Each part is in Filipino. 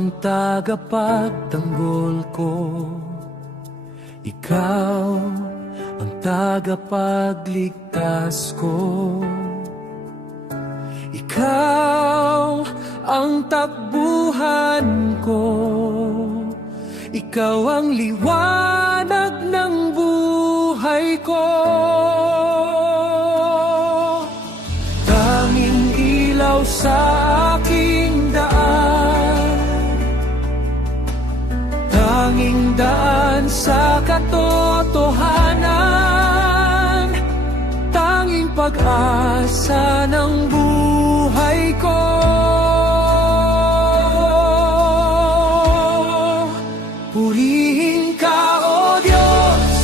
ang tagapagtanggol ko, ikaw ang tagapagligtas ko. Ikaw ang takbuhan ko, ikaw ang liwanag ng buhay ko. Tanging ilaw sa aking daan, tanging daan sa katotohanan, tanging pag-asa ng buhay ko. Purihin ka, O Diyos,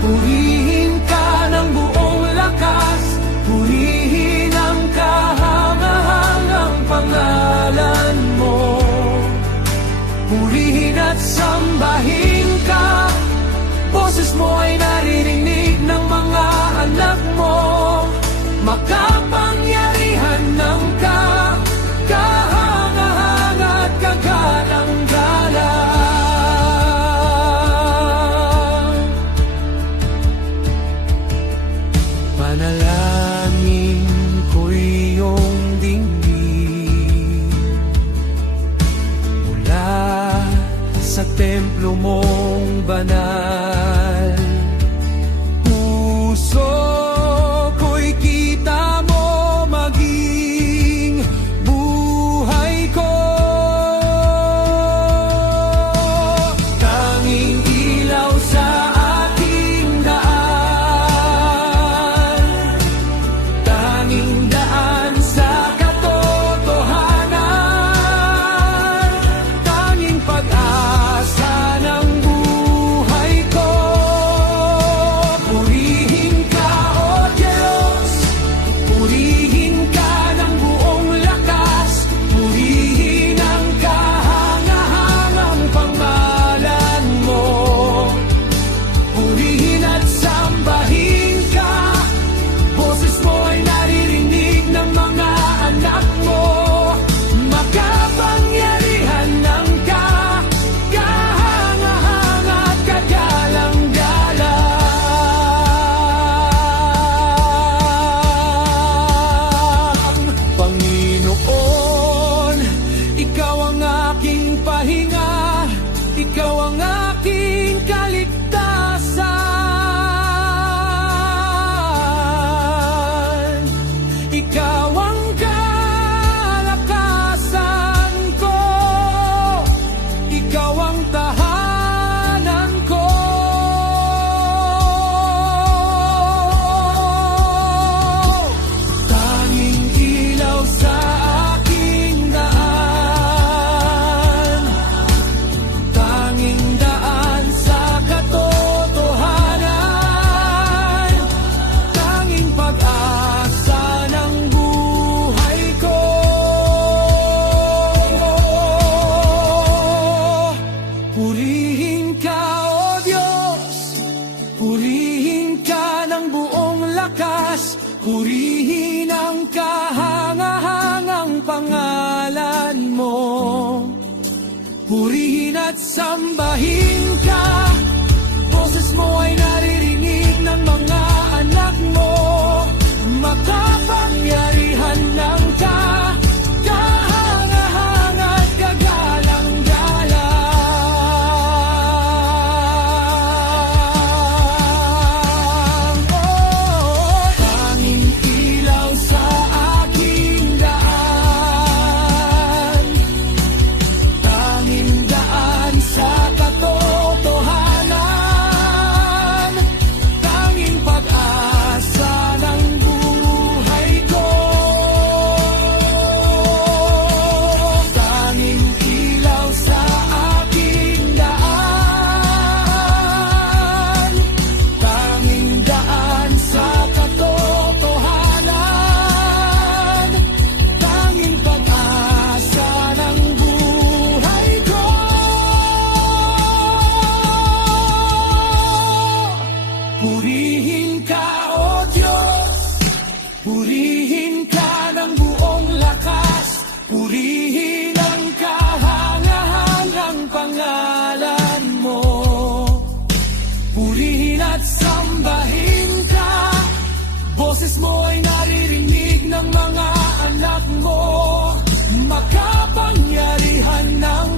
purihin ka ng buong lakas, purihin ang kahangahangang pangalan mo. Purihin at sambahin ka, boses mo ay naririnig ng mga anak mo. Makapangyarihan ng kahangahang at kagalang-galang. Panalangin ko'y iyong dinggin, mula sa templo mong banal. Puso ko'y kita mo maging buhay ko. Tanging ilaw sa aking daan, tanging daan sa katotohanan, tanging pag-asa ng buhay ko. Purihin ka, O Diyos, purihin ka ng buong lakas, purihin ang kahangahangang pangalan mo. Purihin at sambahin ka, boses mo ay naririnig ng mga anak mo. Makapangyarihan ng kahangahang at kagalang-galang. Panginoon, ikaw ang aking pahinga, ikaw ang aking kaligtasan, ikaw ang kalakasan ko, ikaw ang tahanan ko. Tanging ilaw sa aking daan, tanging daan sa katotohanan, tanging pag-asa ng buhay ko. Purihin ka, O Diyos, purihin ka ng buong lakas, purihin ang kahangahangang pangalan mo. Purihin at sambahin ka, boses mo ay naririnig ng mga anak mo. Makapangyarihan ng kahangahang at kagalang-galang. Tanging ilaw sa aking daan, tanging daan sa katotohanan, purihin at sambahin ka. Boses mo ay naririnig ng mga anak mo. Makapangyarihan ng